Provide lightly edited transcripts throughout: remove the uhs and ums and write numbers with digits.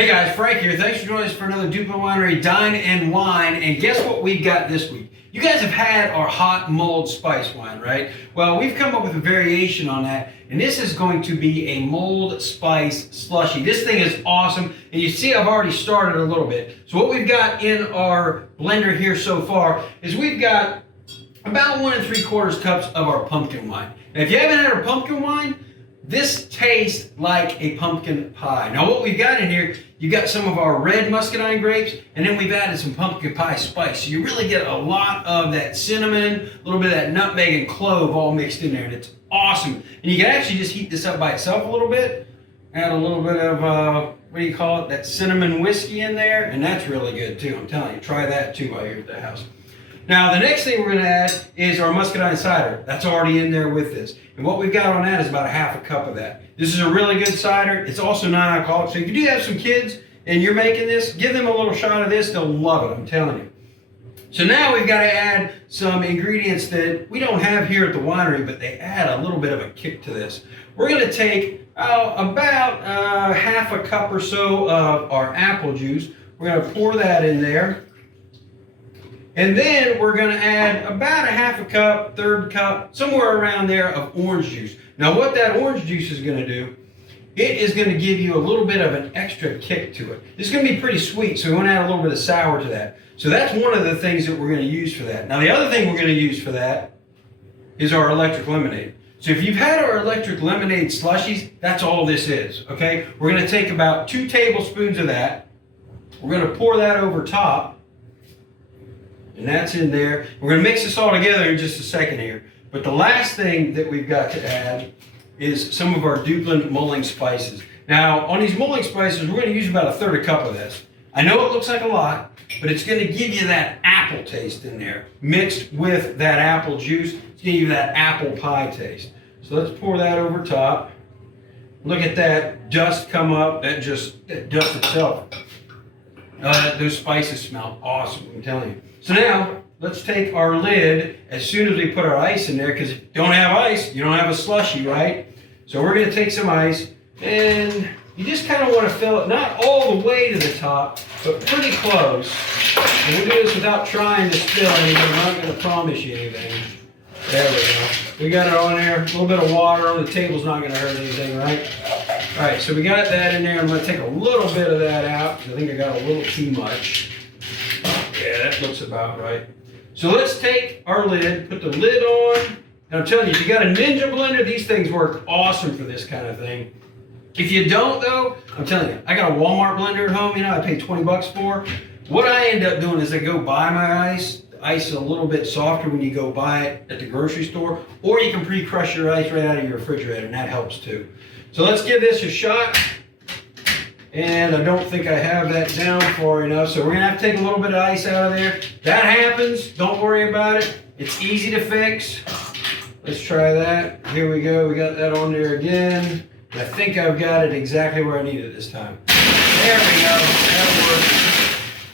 Hey guys, Frank here. Thanks for joining us for another Duplo Winery Dine and Wine. And guess what we've got this week? You guys have had our hot mulled spice wine, right? Well, we've come up with a variation on that, and this is going to be a mulled spice slushy. This thing is awesome, and you see I've already started a little bit. So what we've got in our blender here so far is we've got about 1 3/4 cups of our pumpkin wine. Now, if you haven't had our pumpkin wine, this tastes like a pumpkin pie. Now what we've got in here, you got some of our red muscadine grapes, and then we've added some pumpkin pie spice. So you really get a lot of that cinnamon, a little bit of that nutmeg and clove all mixed in there, and it's awesome. And you can actually just heat this up by itself a little bit, add a little bit of, what do you call it, that cinnamon whiskey in there, and that's really good too. I'm telling you, try that too while you're at the house. Now, the next thing we're going to add is our muscadine cider. That's already in there with this. And what we've got on that is about 1/2 cup of that. This is a really good cider. It's also non-alcoholic. So if you do have some kids and you're making this, give them a little shot of this. They'll love it, I'm telling you. So now we've got to add some ingredients that we don't have here at the winery, but they add a little bit of a kick to this. We're going to take about 1/2 cup or so of our apple juice. We're going to pour that in there. And then we're going to add about 1/2 cup, 1/3 cup, somewhere around there of orange juice. Now what that orange juice is going to do, it is going to give you a little bit of an extra kick to it. It's going to be pretty sweet, so we want to add a little bit of sour to that. So that's one of the things that we're going to use for that. Now the other thing we're going to use for that is our electric lemonade. So if you've had our electric lemonade slushies, that's all this is, okay? We're going to take about 2 tablespoons of that. We're going to pour that over top. And that's in there. We're going to mix this all together in just a second here. But the last thing that we've got to add is some of our Duplin mulling spices. Now, on these mulling spices, we're going to use about 1/3 cup of this. I know it looks like a lot, but it's going to give you that apple taste in there, mixed with that apple juice. It's going to give you that apple pie taste. So let's pour that over top. Look at that dust come up. That dust itself. Those spices smell awesome, I'm telling you. So now, let's take our lid as soon as we put our ice in there, because if you don't have ice, you don't have a slushy, right? So we're going to take some ice, and you just kind of want to fill it, not all the way to the top, but pretty close. And we'll do this without trying to spill anything. I'm not going to promise you anything. There we go. We got it on there, a little bit of water on the table's not going to hurt anything, right? All right, so we got that in there. I'm going to take a little bit of that out, because I think I got a little too much. Yeah, that looks about right. So let's take our lid, put the lid on, and I'm telling you, if you got a Ninja blender, these things work awesome for this kind of thing. If you don't though, I'm telling you, I got a Walmart blender at home, I paid 20 bucks for. What I end up doing is I go buy my ice. The ice is a little bit softer when you go buy it at the grocery store, or you can pre-crush your ice right out of your refrigerator, and that helps too. So let's give this a shot. And I don't think I have that down far enough, so we're going to have to take a little bit of ice out of there. That happens. Don't worry about it. It's easy to fix. Let's try that. Here we go. We got that on there again. I think I've got it exactly where I need it this time. There we go. That works.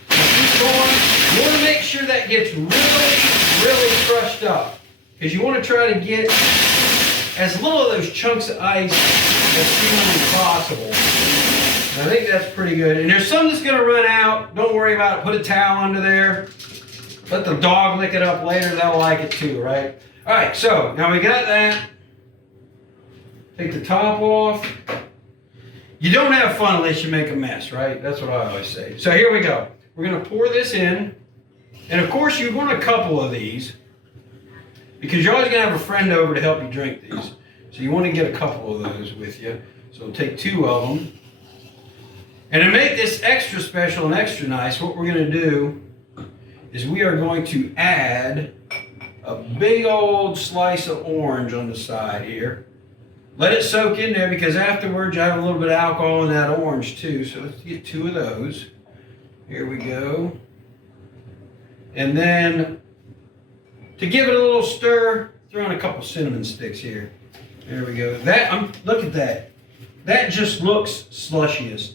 Now keep going. You want to make sure that gets really crushed up, because you want to try to get as little of those chunks of ice as humanly possible. I think that's pretty good. And there's some that's going to run out. Don't worry about it. Put a towel under there. Let the dog lick it up later. They'll like it too, right? All right, so now we got that. Take the top off. You don't have fun unless you make a mess, right? That's what I always say. So here we go. We're going to pour this in. And of course, you want a couple of these, because you're always going to have a friend over to help you drink these. So you want to get a couple of those with you. So we'll take 2 of them. And to make this extra special and extra nice, what we're going to do is we are going to add a big old slice of orange on the side here. Let it soak in there, because afterwards you have a little bit of alcohol in that orange too. So let's get 2 of those. Here we go. And then to give it a little stir, throw in a couple cinnamon sticks here. There we go. Look at that. That just looks slushiest.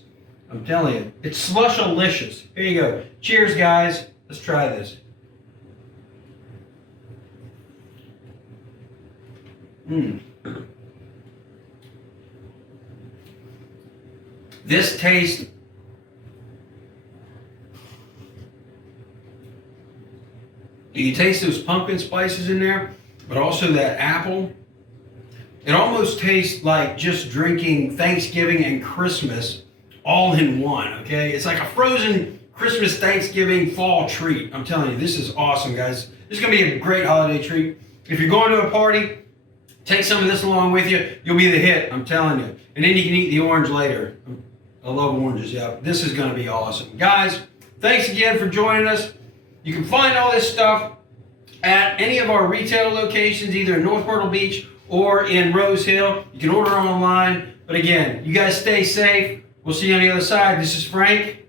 I'm telling you, it's slush-alicious. Here you go. Cheers, guys. Let's try this. This tastes You can taste those pumpkin spices in there, but also that apple. It almost tastes like just drinking Thanksgiving and Christmas all in one, okay? It's like a frozen Christmas, Thanksgiving, fall treat. I'm telling you, this is awesome, guys. This is gonna be a great holiday treat. If you're going to a party, take some of this along with you. You'll be the hit, I'm telling you. And then you can eat the orange later. I love oranges, yeah. This is gonna be awesome. Guys, thanks again for joining us. You can find all this stuff at any of our retail locations, either in North Myrtle Beach or in Rose Hill. You can order online. But again, you guys stay safe. We'll see you on the other side. This is Frank.